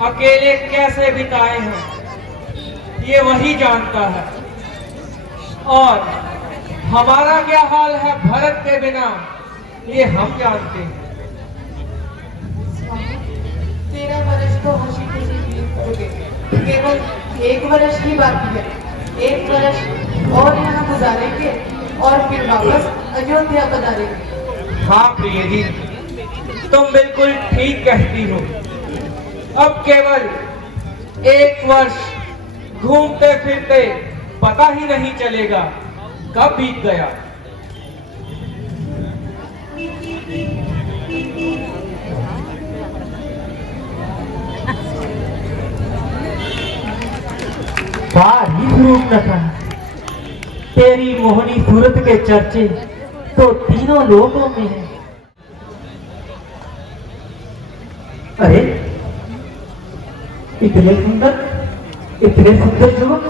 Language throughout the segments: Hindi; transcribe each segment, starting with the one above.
अकेले कैसे बिताए हैं ये वही जानता है, और हमारा क्या हाल है भरत के बिना ये हम जानते हैं। 13 वर्ष तो हंसी खुशी बीत चुके, केवल 1 वर्ष ही बाकी है। 1 वर्ष और यहाँ गुजारेंगे और फिर वापस अयोध्या पधारेंगे। हाँ प्रिय जी, तुम बिल्कुल ठीक कहती हो। अब केवल 1 वर्ष घूमते फिरते पता ही नहीं चलेगा कब बीत गया। बारी रूप न था, तेरी मोहनी सूरत के चर्चे तो तीनों लोगों में है। अरे इतने सुंदर युवक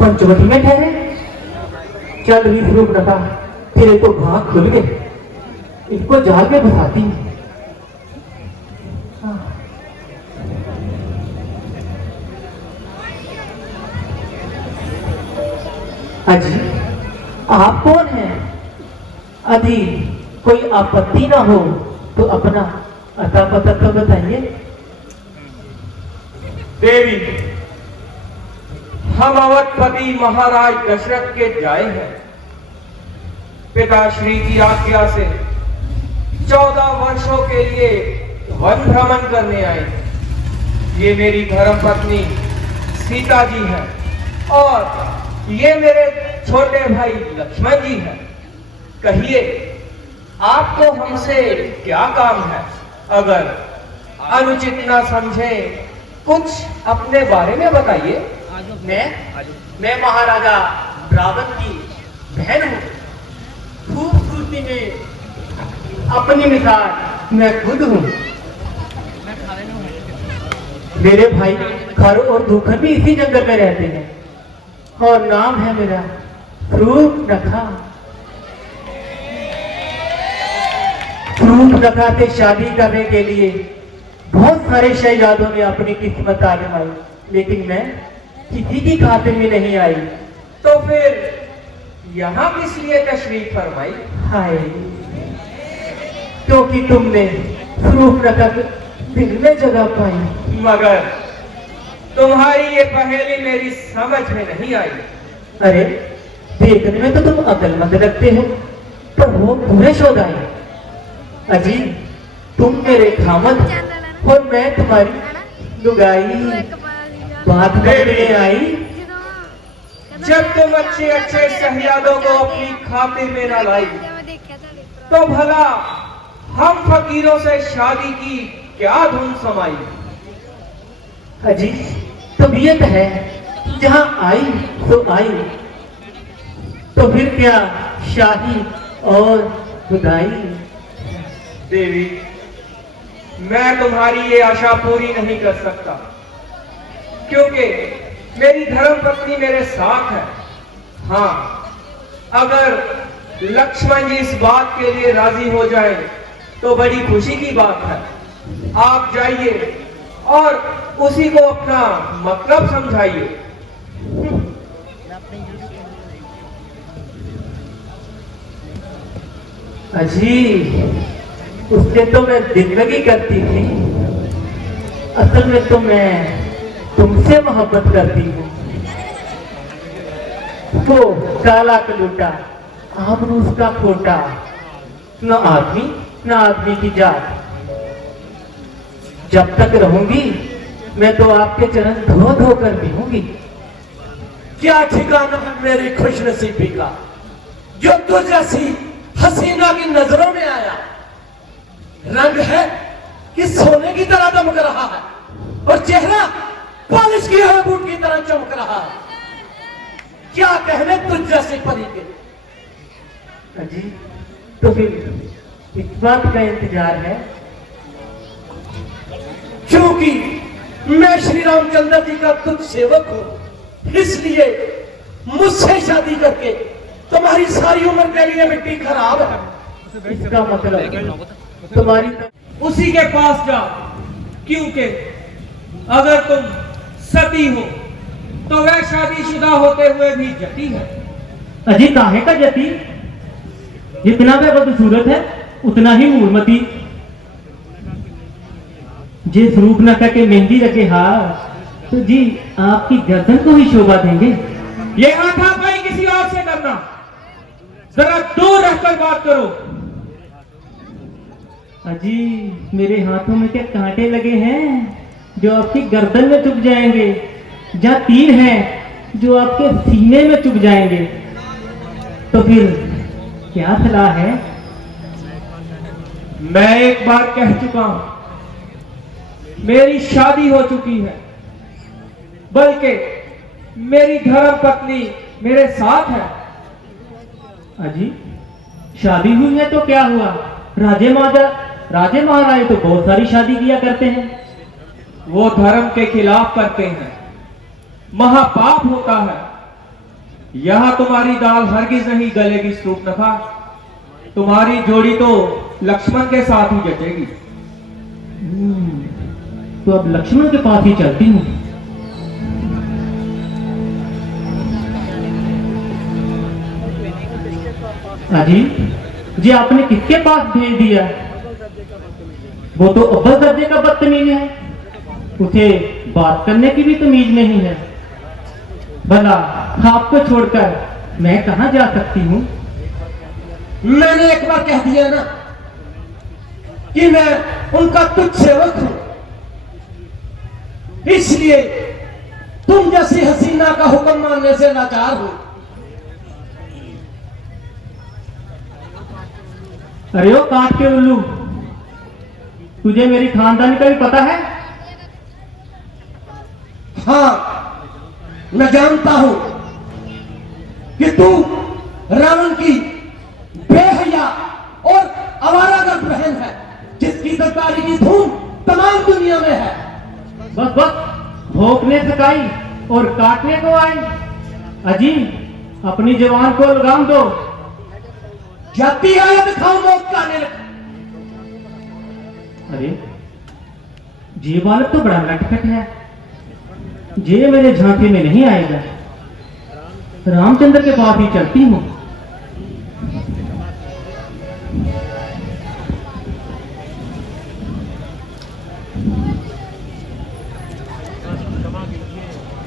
पंचवटी में ठहरे। चल रही रूप न था, तेरे तो भाग खुल गए, इनको जाल में फंसाती है। अजी आप कौन हैं? यदि कोई आपत्ति ना हो तो अपना अता पता तो बताइए। देवी, हम अवधपति महाराज दशरथ के जाए हैं। पिताश्री की आज्ञा से 14 वर्षों के लिए वन भ्रमण करने आए हैं। ये मेरी धर्म पत्नी सीता जी है और ये मेरे छोटे भाई लक्ष्मण जी हैं। कहिए आपको हमसे क्या काम है? अगर अनुचित ना समझे कुछ अपने बारे में बताइए। मैं महाराजा ब्राह्मण की बहन हूँ। खूबसूरती में अपनी मिसाल मैं खुद हूँ। मेरे भाई खर और धूखर भी इसी जंगल में रहते हैं और नाम है मेरा रूप नखा। रूप नखा से शादी करने के लिए बहुत सारे शहजादों ने अपनी किस्मत आजमाई, लेकिन मैं किसी की खातिर में नहीं आई। तो फिर यहाँ किस लिए तशरीफ फरमाई? हाय, क्योंकि तुमने रूप नखा दिल में जगह पाई। मगर तुम्हारी ये पहेली मेरी समझ में नहीं आई। अरे देखने में तो तुम अकलमंद लगते हो, पर वो पूरे शोधाए। अजी तुम मेरे खामद और मैं तुम्हारी लुगाई, बात करने आई। जब तुम अच्छे अच्छे शहजादों को अपनी खातिर में न लाई तो भला हम फकीरों से शादी की क्या धुन समाई? अजी तबीयत है, जहां आई तो आई, तो फिर क्या शाही और खुदाई। देवी, मैं तुम्हारी ये आशा पूरी नहीं कर सकता, क्योंकि मेरी धर्म पत्नी मेरे साथ है। हाँ, अगर लक्ष्मण जी इस बात के लिए राजी हो जाए तो बड़ी खुशी की बात है। आप जाइए और उसी को अपना मतलब समझाइए। अजी उससे तो मैं जिंदगी करती थी, असल में तो मैं तुमसे मोहब्बत करती हूँ। वो काला कलूटा, आबरूस का खोटा, न आदमी न आदमी की जात। जब तक रहूंगी मैं तो आपके चरण धो धो कर पीऊंगी। क्या ठिकाना है मेरी खुशनसीबी का, जो तू जैसी हसीना की नजरों में आया। रंग है कि सोने की तरह दमक रहा है और चेहरा पॉलिश किए हुए बूट की तरह चमक रहा है। क्या कहने तुझ जैसी परी के। अजी तो फिर इस बात का इंतजार है? क्योंकि मैं श्री रामचंद्र जी का तुझ सेवक हूं, इसलिए मुझसे शादी करके तुम्हारी सारी उम्र के लिए मिट्टी खराब है। इसका मतलब तुम्हारी उसी के पास जा क्योंकि अगर तुम सती हो तो वह शादीशुदा होते हुए भी जती है। अजी काहे का जती? जितना वह बदसूरत है उतना ही मूर्मती। जिस रूप न के मेहंदी रखे हार, तो जी आपकी गर्दन को ही शोभा देंगे। ये हाथापाई किसी और से करना, जरा दूर रहकर बात करो। अजी मेरे हाथों में क्या कांटे लगे हैं जो आपकी गर्दन में चुभ जाएंगे, जहाँ तीर हैं जो आपके सीने में चुभ जाएंगे। तो फिर क्या सलाह है? मैं एक बार कह चुका हूं, मेरी शादी हो चुकी है, बल्कि मेरी धर्म पत्नी मेरे साथ है। अजी शादी हुई है तो क्या हुआ? राजे महाराजे तो बहुत सारी शादी किया करते हैं। वो धर्म के खिलाफ करते हैं, महापाप होता है। यहां तुम्हारी दाल हरगिज नहीं गलेगी सूर्पनखा, तुम्हारी जोड़ी तो लक्ष्मण के साथ ही जचेगी। तो अब लक्ष्मण के पास ही चलती हूँ। अजी जी आपने किसके पास भेज दिया? वो तो अव्वल दर्जे का बदतमीज है, उसे बात करने की भी तमीज नहीं है। भला आपको छोड़कर मैं कहां जा सकती हूँ? मैंने एक बार कह दिया ना कि मैं उनका तुच्छ सेवक हूं, इसलिए तुम जैसी हसीना का हुक्म मानने से लाचार हूं। अरे ओ काट के उल्लू, तुझे मेरी खानदानी का भी पता है? हाँ, मैं जानता हूं कि तू रावण की बेहया और आवारागर्द बहन है, जिसकी दरबारी की धूम तमाम दुनिया में है। बस बस भोंकने सकाई और काटने को आई। अजी अपनी जवान को लगाम दो। जाती आया दिखाओ मौत का निरख। अरे ये बालक तो बड़ा नटखट है, ये मेरे झांके में नहीं आएगा। रामचंद्र के पास ही चलती हूँ।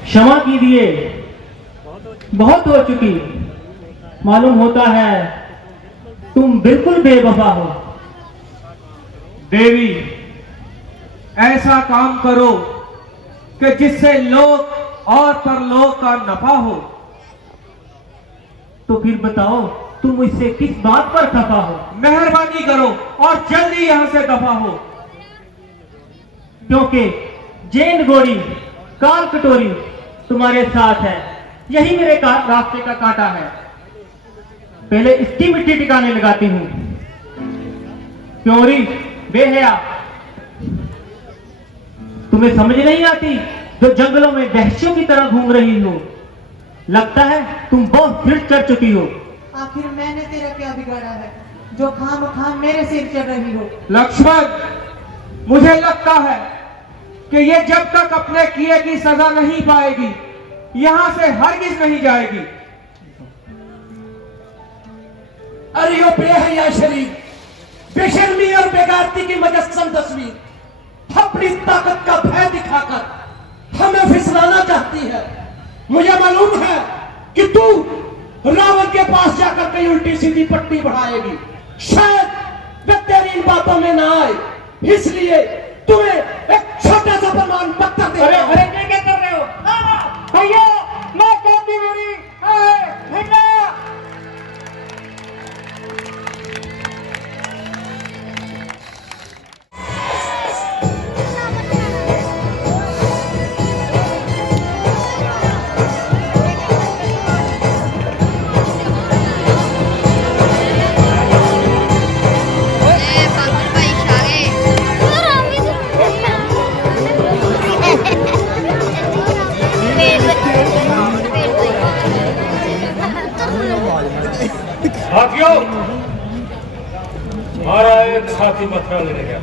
क्षमा कीजिए, बहुत हो चुकी। मालूम होता है तुम बिल्कुल बेवफा हो। देवी, ऐसा काम करो कि जिससे लोक और परलोक का नफा हो। तो फिर बताओ तुम इससे किस बात पर खफा हो? मेहरबानी करो और जल्दी यहां से दफा हो। क्योंकि जैन गोरी काल कटोरी तुम्हारे साथ है, यही मेरे रास्ते का कांटा है। पहले इसकी मिट्टी टिकाने लगाती हूं। क्यों री बेहया, तुम्हें समझ नहीं आती जो जंगलों में वहशियों की तरह घूम रही हो? लगता है तुम बहुत फिर चढ़ चुकी हो। आखिर मैंने तेरा क्या बिगाड़ा है जो खाम खाम मेरे सिर चढ़ रही हो? लक्ष्मण, मुझे लगता है कि ये जब तक अपने किए की सजा नहीं पाएगी यहां से हरगिज नहीं जाएगी। अरे ओ बेहया शरीफ, बेशर्मी और बेगारती की मजस्सम तस्वीर अपनी ताकत का भय दिखाकर हमें फिसलाना चाहती है। मुझे मालूम है कि तू रावण के पास जाकर कई उल्टी सीधी पट्टी बढ़ाएगी, शायद वे तेरी इन बातों में ना आए, इसलिए तुम्हें एक छोटा सा प्रमाण पत्र दे। अरे अरे क्या कर रहे हो भैया? मैं कहती मेरी भैया। साथियों, हमारा एक साथी मथुरा लेने गया।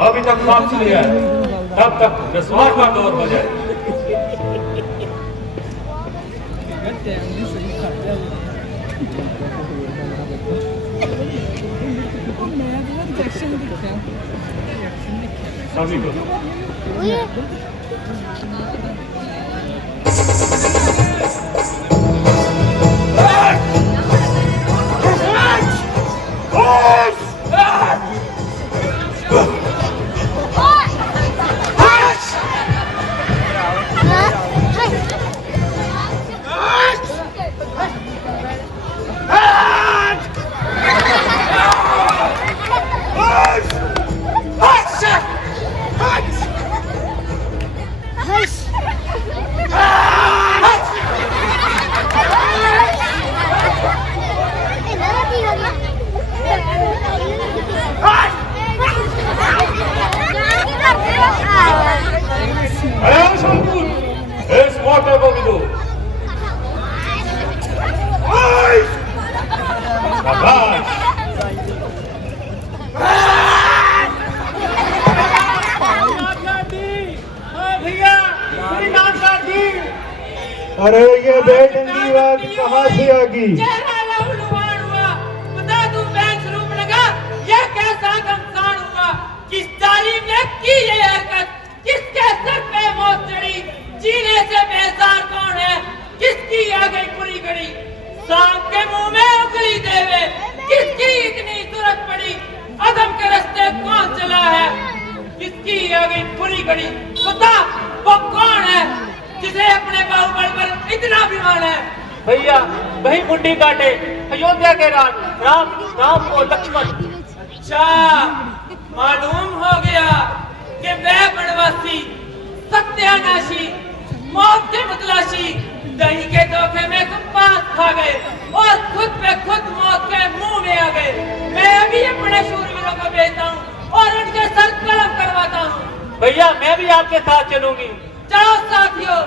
अभी तक वापस नहीं आया, तब तक नस्वार का दौर हो जाए। सभी को इस मोटर को भी दो। शाबाश। अरे ये बेढंगी बात कहाँ से आ गई? बता दूं बैंक रूप लगा, ये कैसा घमसान हुआ? किस जालिम ने की ये हरकत? किसके सर पे मौत चढ़ी? जीने से बेजार कौन है? किसकी आ गई पूरी घड़ी? सांप के मुंह में उंगली देवे, किसकी इतनी जरूरत पड़ी? अदम के रास्ते कौन चला है? किसकी आ गई पूरी घड़ी? बता वो कौन है जिसे अपने बाहुबल पर इतना अभिमान है? भैया वही मुंडी काटे अयोध्या के राम राम और लक्ष्मण। अच्छा, मालूम हो गया कि वह बनवासी सत्यानाशी मौत के मतलाशी दही के धोखे में कपास खा गए और खुद पे खुद मौत के मुंह में आ गए। मैं अभी अपने शूरवीरों को भेजता हूँ और उनके सर कलम करवाता हूँ। भैया मैं भी आपके साथ चलूंगी। चलो साथियों,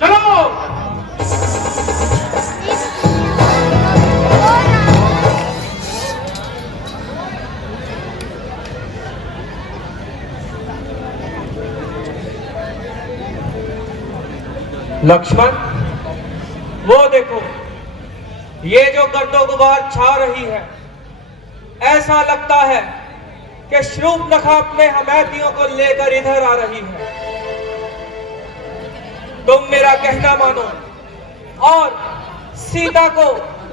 चलो। लक्ष्मण, वो देखो, ये जो गर्दो-गुबार छा रही है, ऐसा लगता है कि शूर्पणखा अपने हमायतियों को लेकर इधर आ रही है। तुम मेरा कहना मानो और सीता को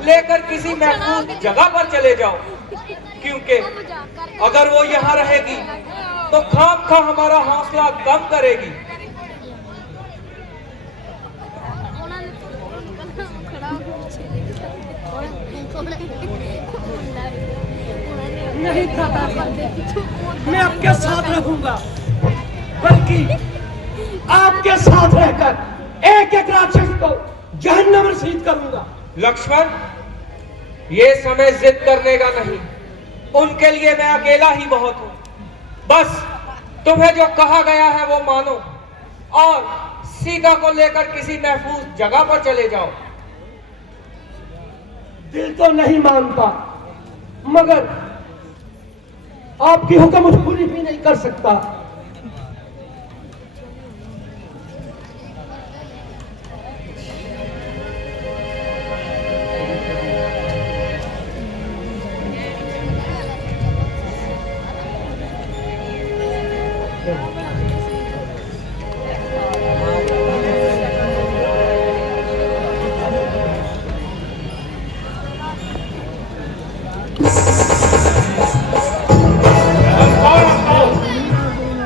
लेकर किसी महफूज जगह पर चले जाओ, क्योंकि अगर वो यहाँ रहेगी तो खामखा हमारा हौसला कम करेगी। नहीं था, मैं आपके साथ रहूंगा, बल्कि आपके साथ रहकर एक एक राक्षस को जहन्नम रसीद करूंगा। लक्ष्मण, ये समय जिद करने का नहीं, उनके लिए मैं अकेला ही बहुत हूं। बस तुम्हें जो कहा गया है वो मानो और सीता को लेकर किसी महफूज जगह पर चले जाओ। दिल तो नहीं मानता, मगर आपकी हुक्म पूरी भी नहीं कर सकता।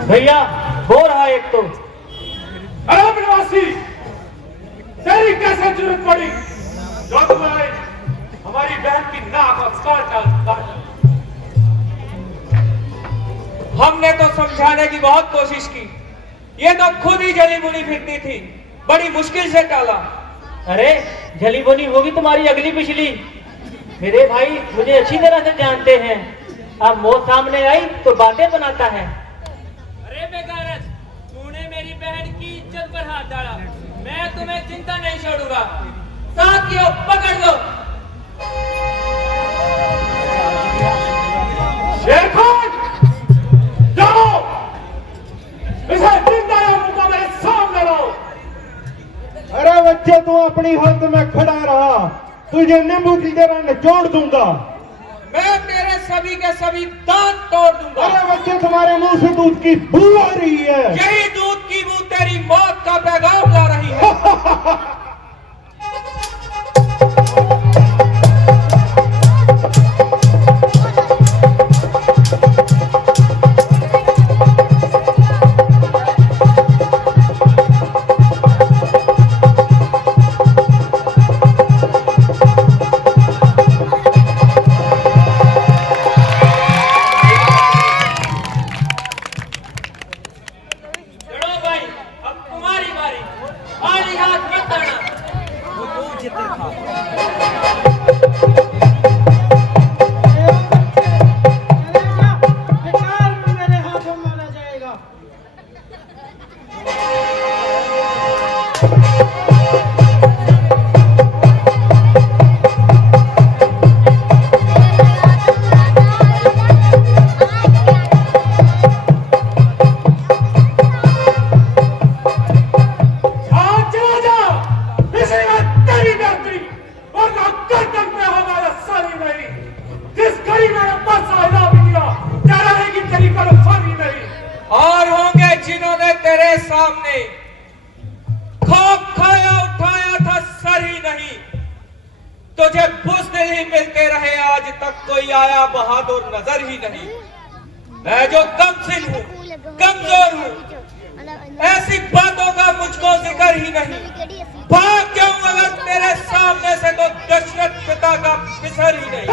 भैया हो रहा एक तो। अरे बनवासी, तेरी कैसे जरूरत पड़ी जो तुम्हारे हमारी बहन की नाक और काट। हमने तो समझाने की बहुत कोशिश की, ये तो खुद ही जली बुनी फिरती थी, बड़ी मुश्किल से टाला। अरे जली बोनी होगी तुम्हारी अगली पिछली। मेरे भाई मुझे अच्छी तरह से जानते हैं, अब मौत सामने आई तो बातें बनाता है। अरे बेगारत, तूने मेरी बहन की इज्जत पर हाथ डाला, मैं तुम्हें चिंता नहीं छोड़ूंगा। साथियों पकड़ लो। शेरखान, अपनी हद में खड़ा रहा, तुझे नींबू की तरह निचोड़ दूंगा। मैं तेरे सभी के सभी दांत तोड़ दूंगा। अरे बच्चे, तुम्हारे मुंह से दूध की बू आ रही है। यही दूध की बू तेरी मौत का पैगाम ला रही है। और होंगे जिन्होंने तेरे सामने खौफ खाया उठाया था, सर ही नहीं। तुझे बुज़दिल ही मिलते रहे, आज तक कोई आया बहादुर नजर ही नहीं। मैं जो कमसिन हूँ, कमजोर हूँ, ऐसी बातों का मुझको जिक्र ही नहीं। भाग क्यों अगर तेरे सामने से तो दशरथ पिता का फिसर ही नहीं।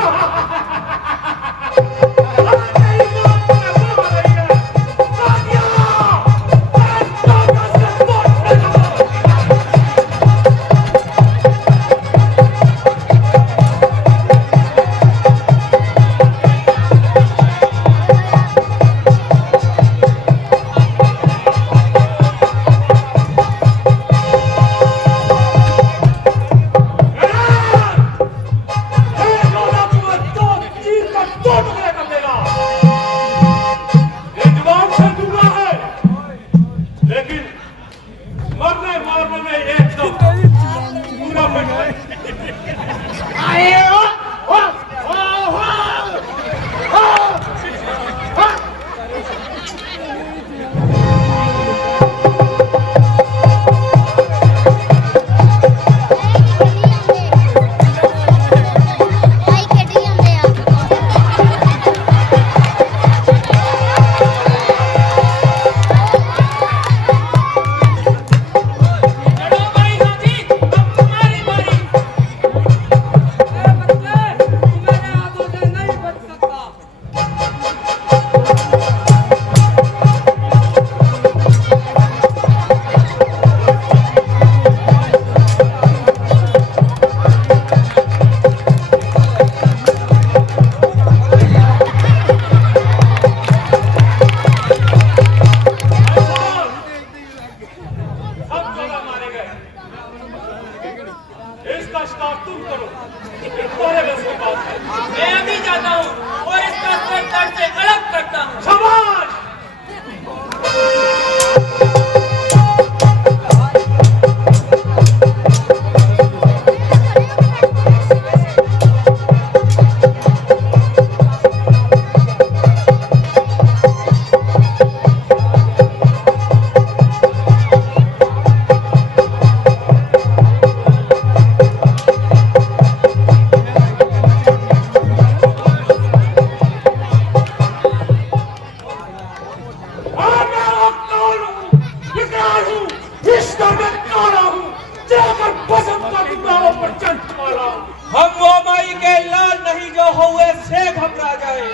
हम वो माई के लाल नहीं जो हुए से घबरा जाए।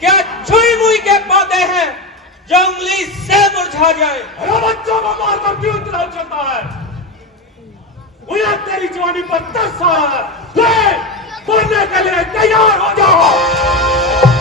क्या छुई मुई के पौधे हैं जो उंगली से मुरझा जाए। बच्चों को मारकर क्यों इतना उछलता है? मुझे तेरी जवानी पर तरस आ रहा है। मरने के लिए तैयार हो जाओ।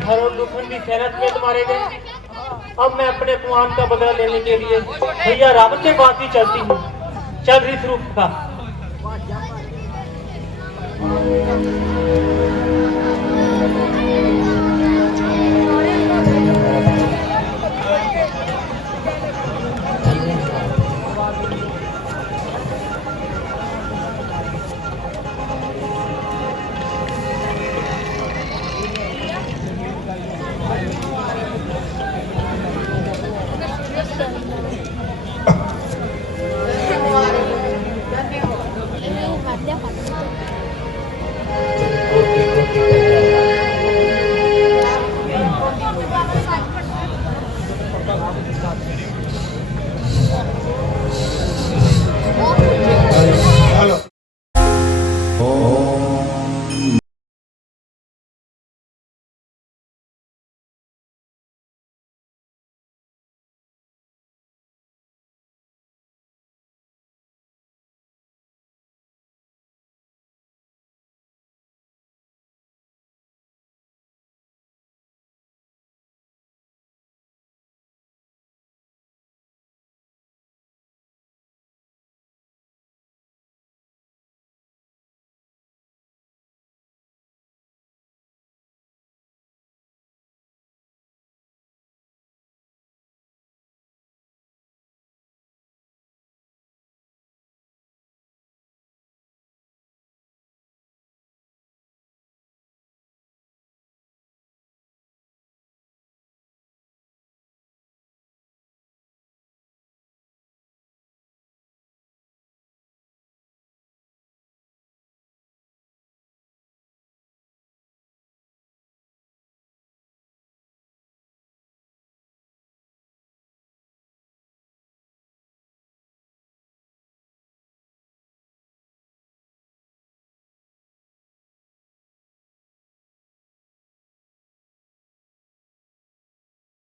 घर और दुखंडी सेना में मारे गए। अब मैं अपने अपमान का बदला लेने के लिए भैया रावण के पास ही चलती हूँ। चल रही रूप का।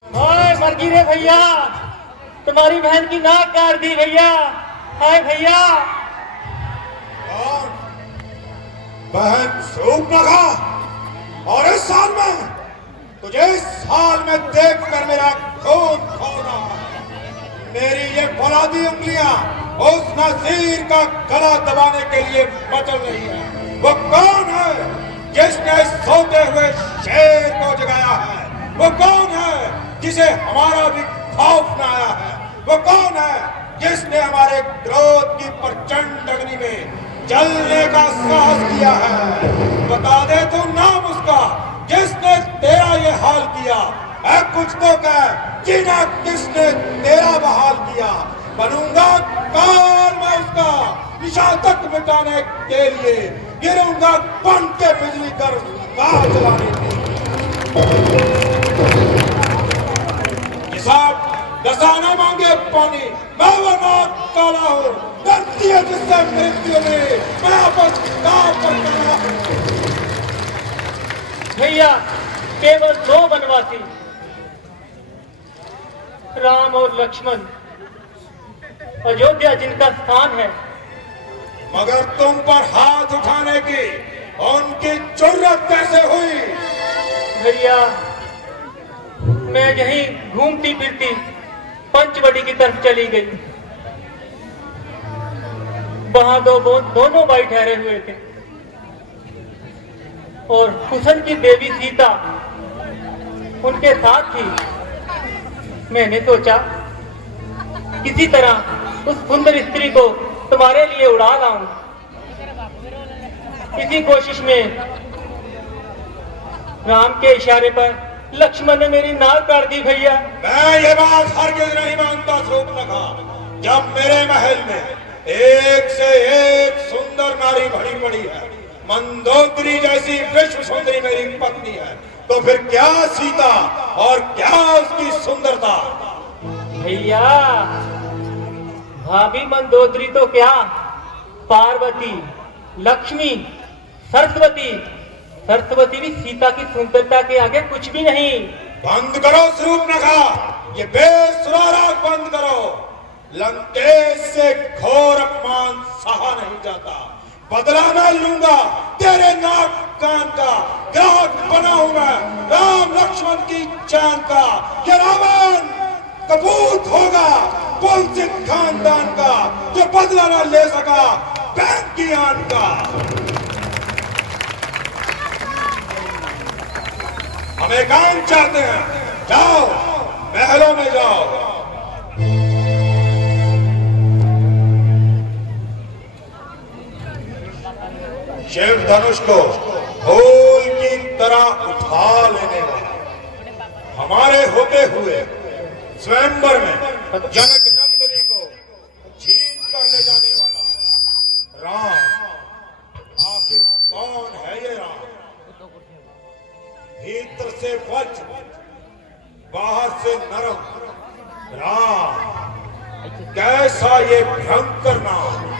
ओए मर्गी रे भैया, तुम्हारी बहन की नाक काट दी भैया। हाय भैया। और बहन सूप लगा, और इस साल में तुझे इस साल में देखकर मेरा खून खौल रहा है। मेरी ये फौलादी उंगलियां उस नज़ीर का गला दबाने के लिए मचल रही है। वो कौन है जिसने इस सोते हुए शेर को जगाया है? वो कौन है जिसे हमारा भी खौफ न आया है? वो कौन है जिसने हमारे क्रोध की प्रचंड अग्नि में जलने का साहस किया है? बता दे तू नाम उसका जिसने तेरा ये हाल किया है। कुछ तो कह, जीना किसने तेरा बहाल किया? बनूंगा काल मैं उसका निशान तक मिटाने के लिए, गिरूंगा बन के बिजली कर कार चलाने के लिए। साहब दसाना मांगे पानी, मैं वो नाक काला हूँ, धरती है जिससे मृत्यु ने मैं आपस दाव पर चला। भैया केवल 2 वनवासी, राम और लक्ष्मण, अयोध्या जिनका स्थान है, मगर तुम पर हाथ उठाने की उनकी जुर्रत कैसे हुई? भैया मैं यहीं घूमती फिरती पंचवटी की तरफ चली गई। वहां दोनों भाई ठहरे हुए थे और कुशन की देवी सीता उनके साथ थी। मैंने सोचा किसी तरह उस सुंदर स्त्री को तुम्हारे लिए उड़ा लाऊं। इसी कोशिश में राम के इशारे पर लक्ष्मण ने मेरी नाक काट दी भैया। मैं ये बात हरगिज नहीं मानता सूर्पनखा। जब मेरे महल में एक से एक सुंदर नारी भरी पड़ी है, मंदोदरी जैसी विश्व सुंदरी मेरी पत्नी है, तो फिर क्या सीता और क्या उसकी सुंदरता? भैया भाभी मंदोदरी तो क्या, पार्वती, लक्ष्मी, सरस्वती भी सीता की सुंदरता के आगे कुछ भी नहीं। बंद करो सूर्पनखा, ये बेसुरा राग बंद करो। लंकेश से घोर अपमान सहा नहीं जाता। बदला मैं लूंगा तेरे नाक कान का, ग्राहक बना हूं मैं राम लक्ष्मण की जान का। ये रावण कपूत होगा पुलसित खानदान का, जो बदला न ले सका बैंक की आन का। हम एकांत चाहते हैं, जाओ महलों में जाओ। शिव धनुष को फूल की तरह उठा लेने वाला, हमारे होते हुए स्वयंवर में जनक नंदिनी को छीन कर ले जाने वाला राम आखिर कौन है ये राम? भीतर से वज्र बाहर से नरम राम, कैसा ये भयंकर नाम।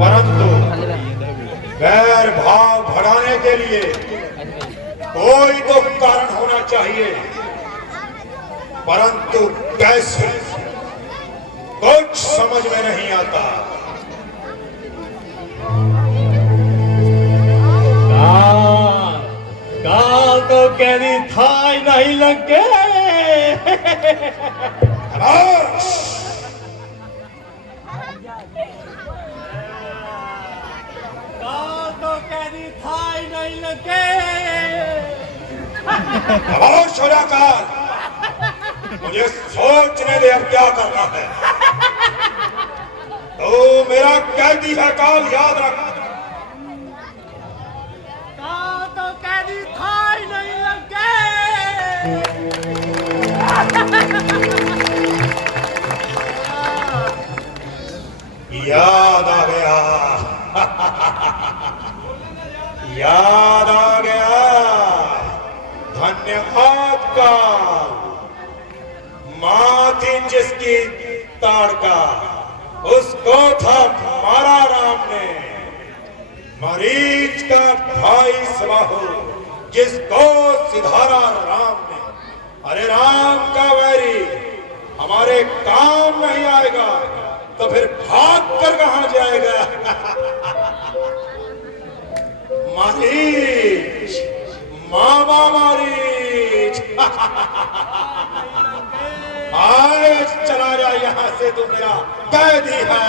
परंतु वैर भाव बढ़ाने के लिए कोई तो कारण होना चाहिए, परंतु कैसे कुछ समझ में नहीं आता। काल तो कैदी था ही नहीं लगे। खामोश हो जा काल, मुझे सोचने दे अब क्या करना है। तो मेरा कैदी है काल, याद रख। काल तो कैदी था ही नहीं लगे। याद आ गया याद आ गया। धन्यवाद काल, माँ थी जिसकी ताड़का, उसको था मारा राम ने। मरीच का भाई स्वाहु, जिसको सिधारा राम ने। अरे राम का वैरी हमारे काम नहीं आएगा तो फिर भाग कर कहां जाएगा। मरीच, मामा मरीच, आए चला जा यहां से, तू मेरा कैदी है।